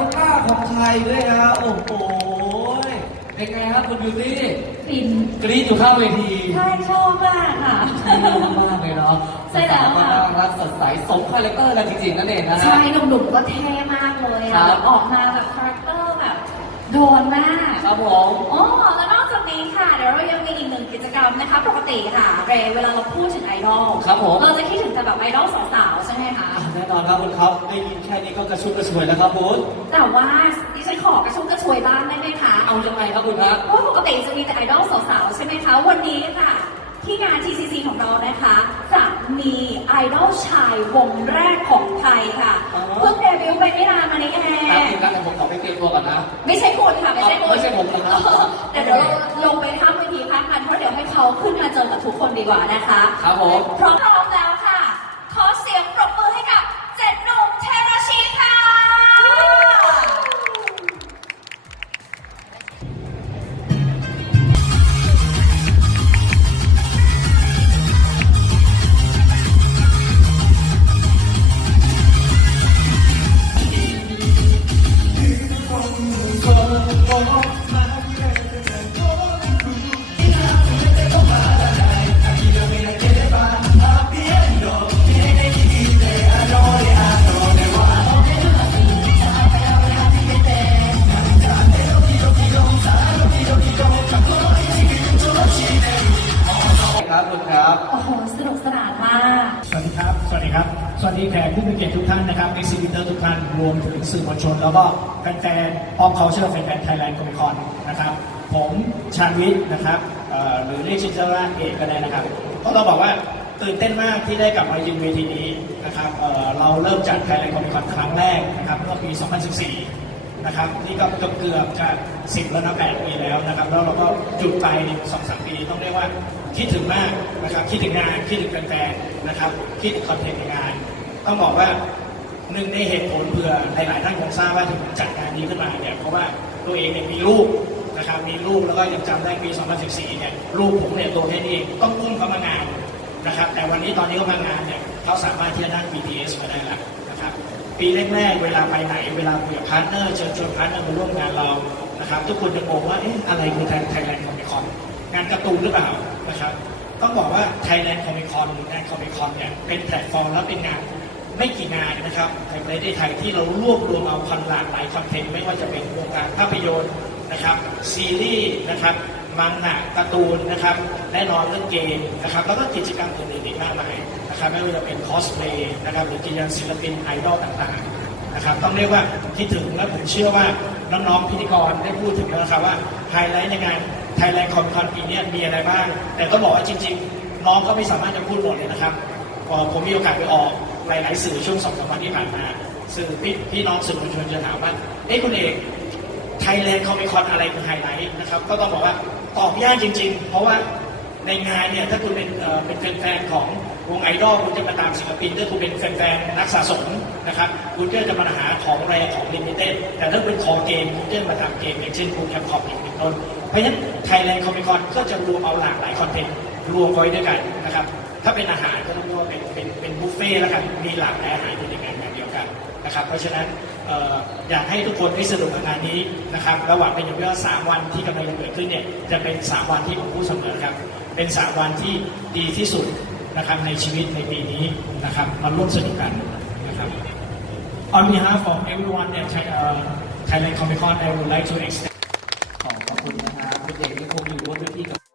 วหน้าของไทยด้วยฮะโอ้โหเป็นไงครับคุณบิวตี้ฟินกรี๊ดอยู่ข้างเวทีใช่ชอบมากค่ะชอบมากเลยเนาะใช่แล้วก็ค่ะ น่ารักสดใสสมคาแรคเตอร์แล้วจริงๆนั่นเองนะฮะ ใช่หนุ่มๆก็เท่มากเลยครัอะบ ออกมาแบบคาแรคเตอร์แบบโดนมาก ครับผม อ๋อแล้วนอกจากนี้ค่ะ เดี๋ยวเรายังมีอีกหนึ่งกิจกรรมนะคะ ปกติค่ะเรย์เวลาเราพูดถึงไอดอลครับผมเราจะคิดถึงแต่แบบไอดอลสาวๆใช่ไหมคะอะ แน่นอนครับคุณครับได้ยินแค่นี้ก็กระชุ่มกระชวยแล้วครับคุณแต่ว่าดิฉันขอกระชุ่มกระชวยบ้างได้ไหมคะเอายังไงครับคุณครับเพราะปกติจะมีแต่ไอดอลสาวๆใช่ไหมคะวันนี้ค่ะ ที่งาน TCC ของเรานะคะจะมีไอดอลชายวงแรกของไทยค่ะอ๋อเพิ่งเดบิวต์ไปไม่นานมานี้เอแป๊บงนึงครับเดี๋ยวผมขอไปเตรียมตัวก่อนนะไม่ใช่คุณค่ะไม่ใช่คุณไม่ใช่ผมนะครับเดี๋ยวเดี๋ยวเราลงไปข้ามเวทีพักกันเพราะเดี๋ยวให้เขาขึ้นมาเจอกับทุกคนดีกว่านะคะครับผมพร้อม แขกผู้มีเกียรติทุกท่านนะครับเอ็กซิบิเตอร์ทุกท่านรวมถึงสื่อมวลชน แล้วก็แฟนๆพร้อมเขาเชื่อแฟนๆไทยแลนด์คอมิคอนนะครับ ผมชาญวิทย์นะครับหรือเรียกชื่อเจ้าว่าเอกก็ได้นะครับก็ต้องบอกว่าตื่นเต้นมากที่ได้กลับมายืนเวทีนี้นะครับเราเริ่มจัดไทยแลนด์คอมิคอนครั้งแรกนะครับเมื่อปี 2014นะครับนี่ก็เกือบเกือบจะสิบแล้วนะแปดปีแล้วนะครับแล้วเราก็หยุดไปสองสามปีต้องเรียกว่าคิดถึงมากนะครับคิดถึงงานคิดถึงแฟนๆนะครับคิดถึงคอนเทนต์ในงาน ต้องบอกว่าหนึ่งในเหตุผลเผื่อหลาย ๆ ท่านคงทราบว่าถึงจัดงานนี้ขึ้นมาเนี่ยเพราะว่าตัวเองเนี่ยมีลูกนะครับมีลูกแล้วก็ยังจำได้ปี 2014 เนี่ยลูกผมเนี่ยตัวแค่นี้เองต้องอุ้มเขามางานนะครับแต่วันนี้ตอนนี้เขามางานเนี่ยเขาสามารถที่จะนั่ง BTS มาได้แล้วนะครับปีแรก ๆ เวลาไปไหนเวลาคุยกับพาร์ทเนอร์เชิญชวนพาร์ทเนอร์มาร่วมงานเรานะครับทุกคนจะงงว่าเอ๊ะอะไรคือไทยแลนด์คอมมิคอนงานการ์ตูนหรือเปล่านะครับต้องบอกว่าไทยแลนด์คอมิคอนงานคอมิคอนเนี่ยเป็นแพลตฟอร์มแล้วเป็นงาน ไม่กี่งานนะครับในประเทศไทยที่เรารวบรวมเอาพันหลากหลายคอนเทนต์ไม่ว่าจะเป็นวงการภาพยนตร์นะครับซีรีส์นะครับมังงะการ์ตูนนะครับแน่นอนเรื่องเกมนะครับแล้วก็กิจกรรมอื่นๆอีกมากมายนะครับไม่ว่าจะเป็นคอสเพลย์นะครับหรือกิจกรรมศิลปินไอดอลต่างๆนะครับต้องเรียกว่าคิดถึงและผมเชื่อว่าน้องๆพิธีกรได้พูดถึงแล้วครับว่าไฮไลท์ในงานไทยแลนด์คอมคอนปีนี้มีอะไรบ้าง แต่ต้องบอกว่าจริง ๆ น้องก็ไม่สามารถจะพูดหมดเลยนะครับผมมีโอกาสไปออก หลาย ๆ สื่อช่วงสองสามวันที่ผ่านมาสื่อพี่พี่น้องสื่อมวลชนจะถามว่าเอ้คุณเอกไทยแลนด์คอมิคอนอะไรคือไฮไลท์นะครับ ก็ต้องบอกว่าตอบยากจริง ๆ เพราะว่าในงานเนี่ยถ้าคุณเป็นเป็นแฟนๆของวงไอดอลคุณจะมาตามศิลปินถ้าคุณเป็นแฟนๆนักสะสมนะครับคุณก็จะมาหาของแรของลิมิเต็ดแต่ถ้าเป็นขอเกมคุณจะมาตามเกมอย่างเช่นคุณแคปคอมอย่างเป็นต้นเพราะฉะนั้นไทยแลนด์คอมิคอนก็จะรวมเอาหลากหลายคอนเทนต์รวมไว้ด้วยกันนะครับ ถ้าเป็นอาหารก็ต้องเรียกว่าเป็นเป็นเป็นบุฟเฟ่แล้วกันมีหลากหลายอาหารอยู่ในงานงานเดียวกันนะครับ เพราะฉะนั้นอยากให้ทุกคนได้สนุกกับงานนี้นะครับระหว่างเป็นอย่างว่าสามวันที่กำลังจะเกิดขึ้นเนี่ยจะเป็นสามวันที่ผมพูดเสมอครับ เป็นสามวันที่ดีที่สุดนะครับในชีวิตในปีนี้นะครับมาร่วมสนุกกันนะครับ On behalf of everyone at Thailand Comic Con I would like to extend ขอบคุณนะครับคุณเอกที่คงอยู่บนเวทีกับ